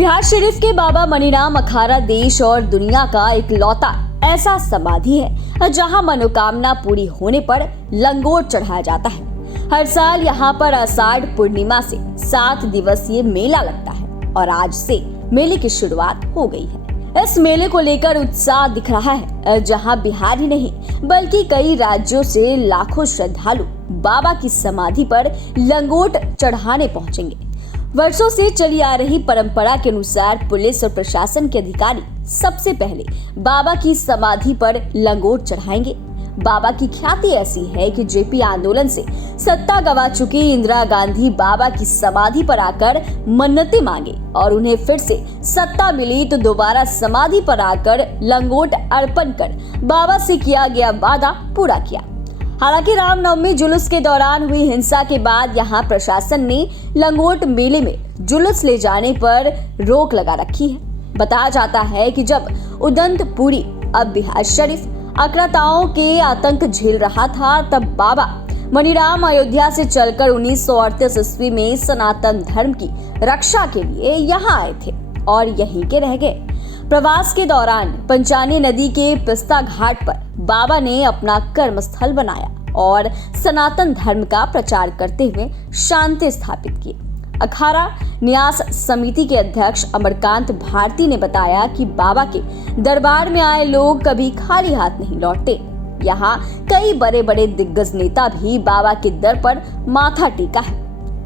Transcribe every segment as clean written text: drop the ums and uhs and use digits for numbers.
बिहार शरीफ के बाबा मनीराम अखाड़ा देश और दुनिया का एक लौता ऐसा समाधि है जहां मनोकामना पूरी होने पर लंगोट चढ़ाया जाता है। हर साल यहां पर आषाढ़ पूर्णिमा से 7 दिवसीय मेला लगता है और आज से मेले की शुरुआत हो गई है। इस मेले को लेकर उत्साह दिख रहा है, जहां बिहार ही नहीं बल्कि कई राज्यों से लाखों श्रद्धालु बाबा की समाधि पर लंगोट चढ़ाने पहुंचेंगे। वर्षों से चली आ रही परंपरा के अनुसार पुलिस और प्रशासन के अधिकारी सबसे पहले बाबा की समाधि पर लंगोट चढ़ाएंगे। बाबा की ख्याति ऐसी है कि जेपी आंदोलन से सत्ता गंवा चुकी इंदिरा गांधी बाबा की समाधि पर आकर मन्नतें मांगे और उन्हें फिर से सत्ता मिली तो दोबारा समाधि पर आकर लंगोट अर्पण कर बाबा से किया गया वादा पूरा किया। हालांकि रामनवमी जुलूस के दौरान हुई हिंसा के बाद यहां प्रशासन ने लंगोट मेले में जुलूस ले जाने पर रोक लगा रखी है। बताया जाता है कि जब उदंतपुरी अब बिहार शरीफ आक्राताओं के आतंक झेल रहा था, तब बाबा मनीराम अयोध्या से चलकर 1938 ईस्वी में सनातन धर्म की रक्षा के लिए यहाँ आए थे और यहीं के रह गए। प्रवास के दौरान पंचानी नदी के पिस्ता घाट पर बाबा ने अपना कर्म स्थल बनाया और सनातन धर्म का प्रचार करते हुए शांति स्थापित की। अखाड़ा न्यास समिति के अध्यक्ष अमरकांत भारती ने बताया कि बाबा के दरबार में आए लोग कभी खाली हाथ नहीं लौटते। यहाँ कई बड़े बड़े दिग्गज नेता भी बाबा के दर पर माथा टेका है।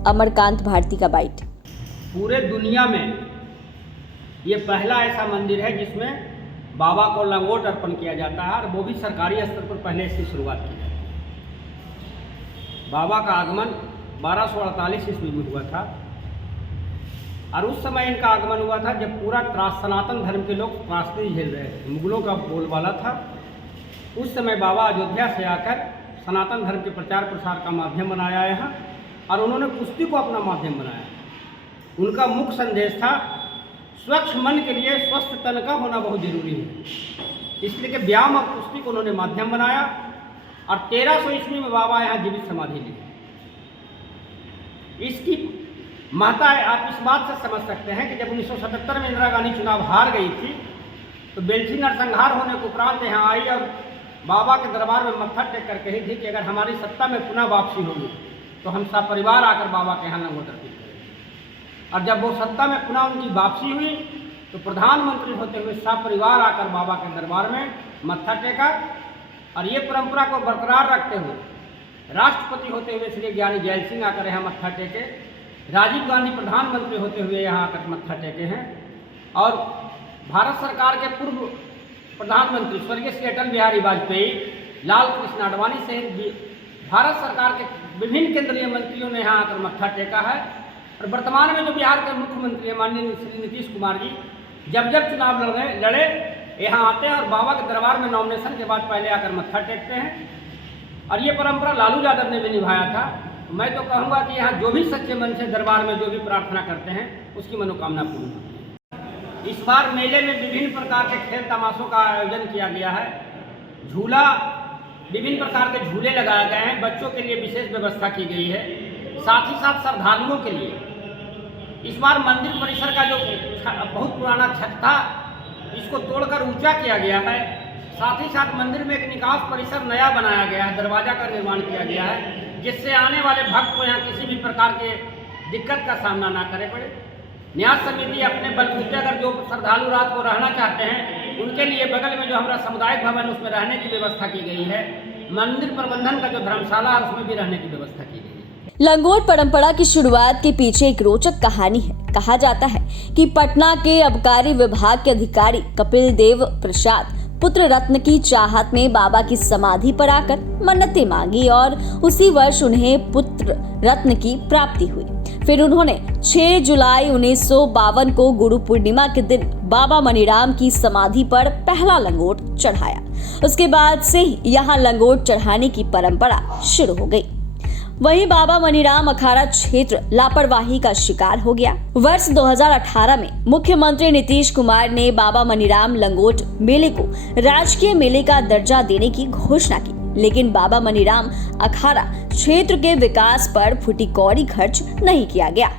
अमरकांत भारती का बाइट। पूरे दुनिया में ये पहला ऐसा मंदिर है जिसमें बाबा को लंगोट अर्पण किया जाता है और वो भी सरकारी स्तर पर पहले इसकी शुरुआत की जाती है। बाबा का आगमन 1248 ईस्वी में हुआ था और उस समय इनका आगमन हुआ था जब पूरा सनातन धर्म के लोग त्रासदी झेल रहे थे, मुगलों का बोलबाला था। उस समय बाबा अयोध्या से आकर सनातन धर्म के प्रचार प्रसार का माध्यम बनाया यहाँ और उन्होंने कुश्ती को अपना माध्यम बनाया। उनका मुख्य संदेश था स्वच्छ मन के लिए स्वस्थ तन का होना बहुत जरूरी है, इसलिए कि व्यायाम और कुश्ती को उन्होंने माध्यम बनाया और 1300 ईस्वी में बाबा यहाँ जीवित समाधि ली। इसकी महत्ता आप इस बात से समझ सकते हैं कि जब 1977 में इंदिरा गांधी चुनाव हार गई थी तो बेल्छी नरसंहार होने के उपरांत यहाँ आई और बाबा के दरबार में मत्था टेक कर कही थी कि अगर हमारी सत्ता में पुनः वापसी होगी तो हम सब परिवार आकर बाबा के यहाँ लंगोट अर्पित करेंगे। और जब वो सत्ता में पुनः उनकी वापसी हुई तो प्रधानमंत्री होते हुए सब परिवार आकर बाबा के दरबार में मत्था टेका और ये परंपरा को बरकरार रखते हुए राष्ट्रपति होते हुए श्री ज्ञानी जैल सिंह आकर यहाँ मत्था टेके, राजीव गांधी प्रधानमंत्री होते हुए यहाँ आकर मत्था टेके हैं और भारत सरकार के पूर्व प्रधानमंत्री स्वर्गीय श्री अटल बिहारी वाजपेयी, लाल कृष्ण आडवाणी सहित भारत सरकार के विभिन्न केंद्रीय मंत्रियों ने यहाँ आकर मत्था टेका है। और वर्तमान में जो बिहार के मुख्यमंत्री हैं माननीय श्री नीतीश कुमार जी जब चुनाव लड़े यहाँ आते हैं और बाबा के दरबार में नॉमिनेशन के बाद पहले आकर मत्था टेकते हैं और ये परंपरा लालू यादव ने भी निभाया था। मैं तो कहूँगा कि यहाँ जो भी सच्चे मन से दरबार में जो भी प्रार्थना करते हैं उसकी मनोकामना पूरी होती है। इस बार मेले में विभिन्न प्रकार के खेल तमाशों का आयोजन किया गया है। झूला, विभिन्न प्रकार के झूले लगाए गए हैं, बच्चों के लिए विशेष व्यवस्था की गई है। साथ ही साथ श्रद्धालुओं के लिए इस बार मंदिर परिसर का जो बहुत पुराना छत था इसको तोड़कर ऊंचा किया गया है। साथ ही साथ मंदिर में एक निकास परिसर नया बनाया गया है, दरवाजा का निर्माण किया गया है जिससे आने वाले भक्त को यहाँ किसी भी प्रकार के दिक्कत का सामना ना करे पड़े। न्यास समिति अपने बलबूते अगर जो श्रद्धालु रात को रहना चाहते हैं उनके लिए बगल में जो हमारा सामुदायिक भवन उसमें रहने की व्यवस्था की गई है। मंदिर प्रबंधन का जो धर्मशाला है उसमें भी रहने की व्यवस्था की गई है। लंगोट परंपरा की शुरुआत के पीछे एक रोचक कहानी है। कहा जाता है कि पटना के आबकारी विभाग के अधिकारी कपिल देव प्रसाद पुत्र रत्न की चाहत में बाबा की समाधि पर आकर मन्नतें मांगी और उसी वर्ष उन्हें पुत्र रत्न की प्राप्ति हुई। फिर उन्होंने 6 जुलाई 1952 को गुरु पूर्णिमा के दिन बाबा मनीराम की समाधि पर पहला लंगोट चढ़ाया। उसके बाद से ही यहाँ लंगोट चढ़ाने की परंपरा शुरू हो गई। वहीं बाबा मनीराम अखाड़ा क्षेत्र लापरवाही का शिकार हो गया। वर्ष 2018 में मुख्यमंत्री नीतीश कुमार ने बाबा मनीराम लंगोट मेले को राजकीय मेले का दर्जा देने की घोषणा की, लेकिन बाबा मनीराम अखाड़ा क्षेत्र के विकास पर फुटी कौड़ी खर्च नहीं किया गया।